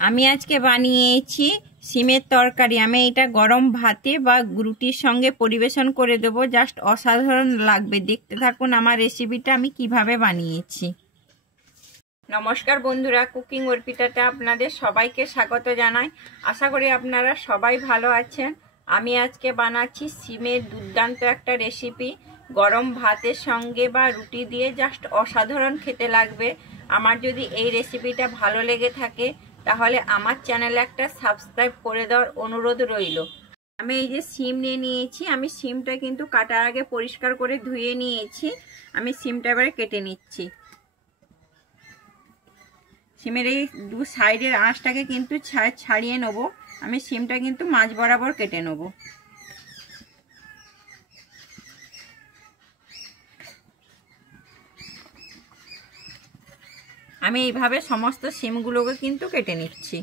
আমি আজকে বানিয়েছি সিমের তরকারি। আমি এটা গরম ভাতে বা রুটির সঙ্গে পরিবেশন করে দেবো। জাস্ট অসাধারণ লাগবে। দেখতে থাকুন আমার রেসিপিটা আমি কিভাবে বানিয়েছি। নমস্কার বন্ধুরা, কুকিং অর্পিতাতে আপনাদের সবাইকে স্বাগত জানাই। আশা করি আপনারা সবাই ভালো আছেন। আমি আজকে বানাচ্ছি সিমের দুর্দান্ত একটা রেসিপি। গরম ভাতের সঙ্গে বা রুটি দিয়ে জাস্ট অসাধারণ খেতে লাগবে। আমার যদি এই রেসিপিটা ভালো লেগে থাকে তাহলে আমার চ্যানেলে একটা সাবস্ক্রাইব করে দেওয়ার অনুরোধ রইল। আমি এই যে সিম নিয়ে নিয়েছি, আমি সিমটা কিন্তু কাটার আগে পরিষ্কার করে ধুয়ে নিয়েছি। আমি সিমটা এবারে কেটে নিচ্ছি। সিমের এই দু সাইডের আঁশটাকে কিন্তু ছাড়িয়ে নেবো। আমি সিমটা কিন্তু মাঝ বরাবর কেটে নেব। আমি এইভাবে সমস্ত সিমগুলোকে কিন্তু কেটে নিচ্ছি।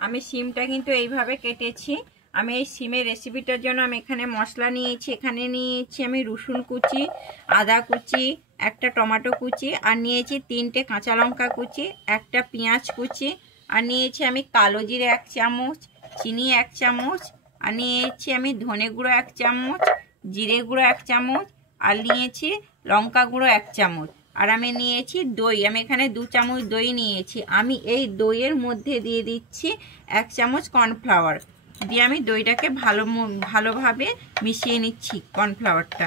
আমি সিমটা কিন্তু এইভাবে কেটেছি। আমি এই সিমের রেসিপিটার জন্য আমি এখানে মশলা নিয়েছি। এখানে নিয়েছি আমি রসুন কুচি, আদা কুচি, একটা টমেটো কুচি, আর নিয়েছি 3টে কাঁচা লঙ্কা কুচি, একটা পেঁয়াজ কুচি, আর নিয়েছি আমি কালো জিরে 1 চামচ, চিনি 1 চামচ, আর নিয়েছি আমি ধনে গুঁড়ো 1 চামচ, জিরে গুঁড়ো 1 চামচ, আর নিয়েছি লঙ্কা গুঁড়ো 1 চামচ, আর আমি নিয়েছি দই। আমি এখানে 2 চামচ দই নিয়েছি। আমি এই দইয়ের মধ্যে দিয়ে দিচ্ছি 1 চামচ কর্নফ্লাওয়ার দিয়ে আমি দইটাকে ভালোভাবে মিশিয়ে নিচ্ছি কর্নফ্লাওয়ারটা।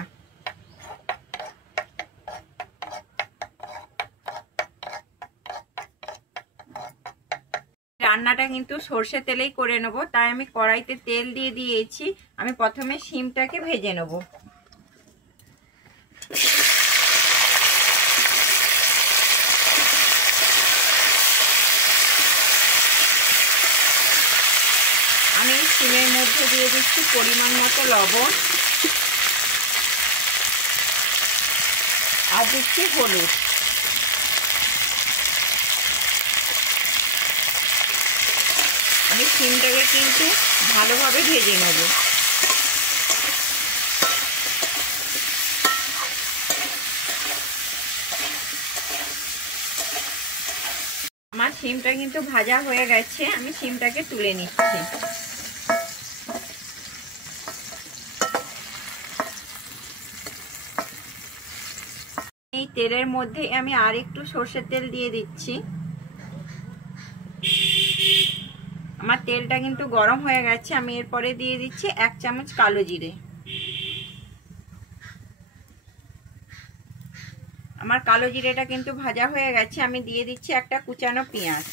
রান্নাটা কিন্তু সর্ষে তেলেই করে নেব, তাই আমি কড়াইতে তেল দিয়ে দিয়েছি। আমি প্রথমে শিমটাকে ভেজে নেব। আমি শিমের মধ্যে দিয়ে দিচ্ছি পরিমাণ মতো লবণ, আর দিচ্ছি হলুদ। আমি শিমটাকে কিন্তু ভালোভাবে ভেজে নেব। আমার শিমটা কিন্তু ভাজা হয়ে গেছে। আমি শিমটাকে তুলে নিচ্ছি। এই তেলের মধ্যে আমি আর একটু সরষের তেল দিয়ে দিচ্ছি। আমার তেলটা কিন্তু গরম হয়ে গেছে। আমি এরপরে দিয়ে দিচ্ছি 1 চামচ কালো জিরে। আমার কালো জিরেটা কিন্তু ভাজা হয়ে গেছে। আমি দিয়ে দিচ্ছি একটা কুচানো পেঁয়াজ।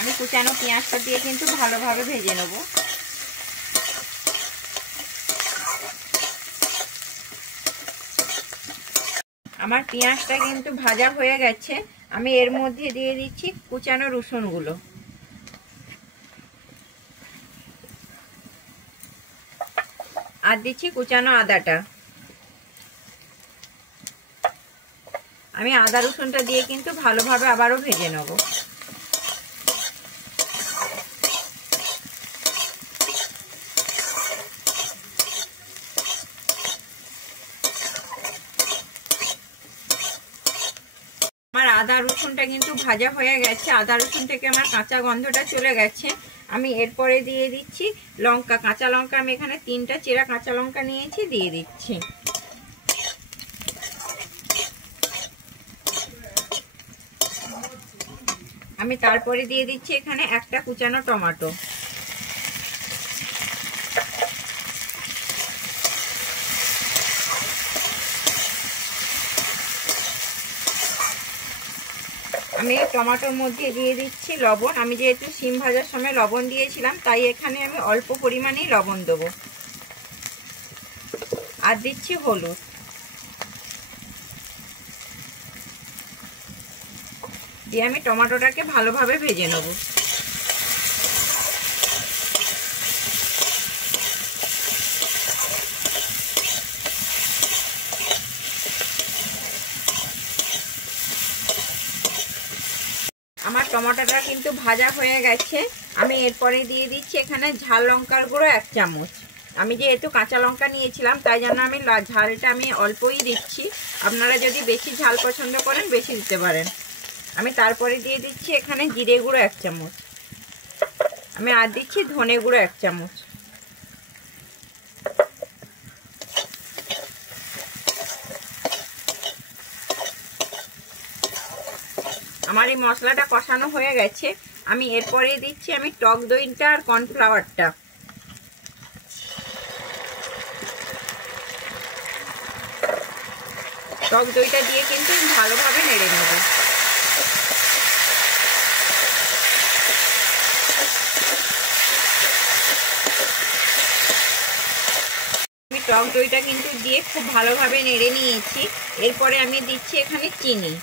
আমি কুচানো পেঁয়াজটা দিয়ে কিন্তু ভালোভাবে ভেজে নেব। আমার পেঁয়াজটা কিন্তু ভাজা হয়ে গেছে। আমি এর মধ্যে দিয়ে দিচ্ছি কুচানো রসুনগুলো, আর দিচ্ছি কুচানো আদাটা। আমি আদা রসুনটা দিয়ে কিন্তু ভালোভাবে আবারও ভেজে নেব। আমার আদা রসুনটা কিন্তু ভাজা হয়ে গেছে। আদা রসুন থেকে আমার কাঁচা গন্ধটা চলে গেছে। আমি এরপরে দিয়ে দিচ্ছি লঙ্কা, কাঁচা লঙ্কা। আমি এখানে 3টা চেরা কাঁচা লঙ্কা নিয়েছি, দিয়ে দিচ্ছি। আমি তারপরে দিয়ে দিচ্ছি এখানে একটা কুচানো টমেটো। আমি টমেটোর মধ্যে দিয়ে দিচ্ছি লবণ। আমি যেহেতু শিম ভাজার সময় লবণ দিয়েছিলাম, তাই এখানে আমি অল্প পরিমাণেই লবণ দেবো। আর দিচ্ছি হলুদ। দিয়ে আমি টমেটোটাকে ভালোভাবে ভেজে নেব। আমার টমেটোটা কিন্তু ভাজা হয়ে গেছে। আমি এরপরে দিয়ে দিচ্ছি এখানে ঝাল লঙ্কার গুঁড়ো 1 চামচ। আমি যেহেতু কাঁচা লঙ্কা নিয়েছিলাম তাই জন্য আমি ঝালটা আমি অল্পই দিচ্ছি। আপনারা যদি বেশি ঝাল পছন্দ করেন বেশি দিতে পারেন। আমি তারপরে দিয়ে দিচ্ছি এখানে জিরে গুঁড়ো 1 চামচ। আমি আর দিচ্ছি ধনে গুঁড়ো 1 চামচ। আমার এই মশলাটা কষানো হয়ে গেছে। আমি এরপরে দিচ্ছি আমি টক দইটা আর কর্নফ্লাওয়ারটা। টক দইটা দিয়ে কিন্তু ভালোভাবে নেড়ে নেব। আমি টক দইটা কিন্তু দিয়ে খুব ভালোভাবে নেড়ে নিয়েছি। এরপরে আমি দিচ্ছি এখানে চিনি।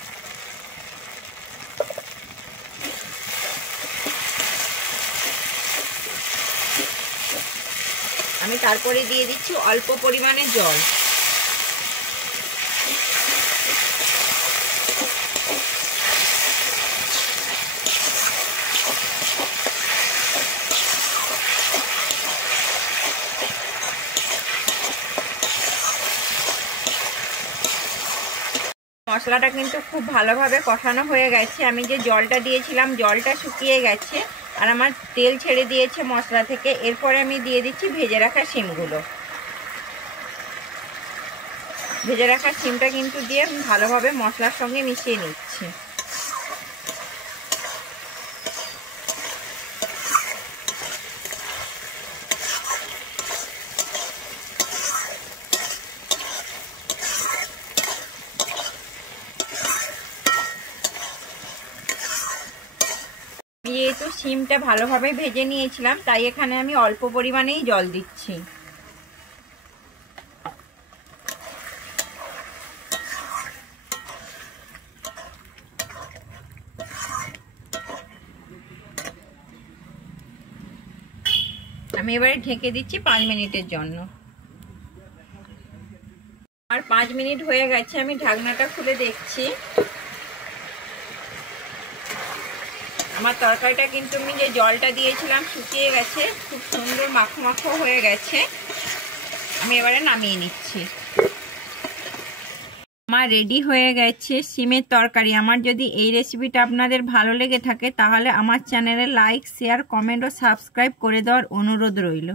আমি তারপরে দিয়ে দিচ্ছি অল্প পরিমাণে জল। মশলাটা কিন্তু খুব ভালোভাবে কষানো হয়ে গেছে। আমি যে জলটা দিয়েছিলাম জলটা শুকিয়ে গেছে আর আমার তেল ছেড়ে দিয়েছে মশলা থেকে। এরপরে আমি দিয়ে দিচ্ছি ভেজে রাখা শিমগুলো। ভেজে রাখা শিমটা কিন্তু দিয়ে ভালোভাবে মশলার সঙ্গে মিশিয়ে নিচ্ছি। যেহেতু শিমটা ভালোভাবে ভেজে নিয়েছিলাম তাই এখানে আমি অল্প পরিমাণেই জল দিচ্ছি। আমি এবারে ঢেকে দিচ্ছি 5 মিনিটের জন্য। আর 5 মিনিট হয়ে গেছে। আমি ঢাকনাটা খুলে দেখছি। আমার তরকারিটা কিন্তু আমি যে জলটা দিয়েছিলাম শুকিয়ে গেছে, খুব সুন্দর মাখো মাখো হয়ে গেছে। আমি এবারে নামিয়ে নিচ্ছি। আমার রেডি হয়ে গেছে শিমের তরকারি। আমার যদি এই রেসিপিটা আপনাদের ভালো লেগে থাকে তাহলে আমার চ্যানেলে লাইক, শেয়ার, কমেন্ট ও সাবস্ক্রাইব করে দেওয়ার অনুরোধ রইল।